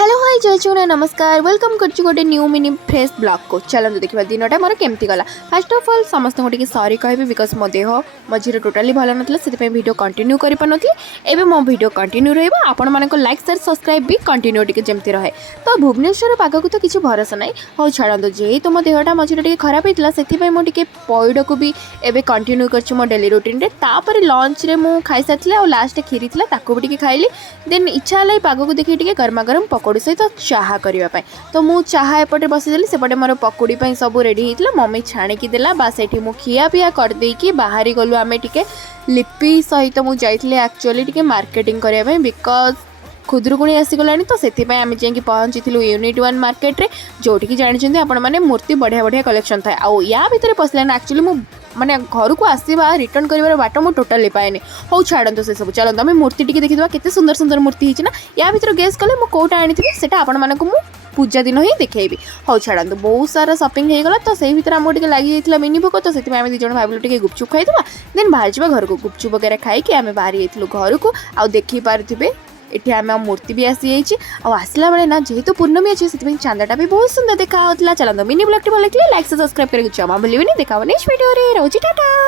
Hello hi जय जगन्नाथ नमस्कार welcome करछु गोटे न्यू मिनी फ्रेश ब्लॉग को चलते देखा दिनटा मोर केमती गला। फर्स्ट ऑफ ऑल समस्त को सॉरी कहबी बिकज मो देह मझे टोटाली भल ना से वीडियो कंटिन्यू कर एबे मो वीडियो कंटिन्यू रहा आपण मानक लाइक शेयर सब्सक्राइब भी कंटिन्यू टिके जमती रहे। तो भुवनेश्वर पाग को तो किसी भरोसा ना हो छाड़ू जेहेतु मो देहटा मझे टे खराब होता से मुझे पैड को भी एबे कंटिन्यू कर मो डेली रूटीन तापर लंच रे मु खाई सारी और लास्ट खीरी थी ताको भी खाइली देन इच्छा है पाग को देखिए गरमा गरम पकोड़ी सहित चाहा करने तो मु चाहा एपटे बसीदेली सेपटे मोर पकोड़ी सब रेडी होता मम्मी छाणिकी देला बास ये मु खिया पिया करदेकी बाहरी गलु आम टे लिपि सहित मुझे एक्चुअली टे मार्केटिंग करने बिकज खुदरुकुणी आसीगला तो से आम जाकि पहुँची यूनिट 1 मार्केट रे जोटिकी जानते आपण मैंने मूर्ति बढ़िया बढ़िया कलेक्शन थाए आउ या भितर पसला एक्चुअली मु माने घर को आसवा रिटर्न कर बाट मुझे टोटाल पाएनि हो छाड़ू से सब चलते आम मूर्ति टी देखा केते सुंदर सुंदर मूर्ति होती ना या भितर गेस कले मुझे कौटा आनी से आपण मानक मु पूजा दिन ही देखी हो छाड़ू बहुत सारा शॉपिंग हो गला तो से भीतर आमको टे लगी मिनी भोक तो से आम दिज भाविलु टे गुपचुप खाईदे देन बाहर जा घर को गुपचुप वगैरह खाई आम बाहरी घर को आउ देखी पारे ये आम मूर्ति भी आसी जाइए आसला बेले ना जेहेतु पूर्णमी अच्छे से चांदाटा भी बहुत सुंदर देखा चलते मिनी ब्लॉग भल लगे लाइक से सब्सक्राइब करके जमा भूलिए देखा नेक्स्ट वीडियो रे रोजी टाटा।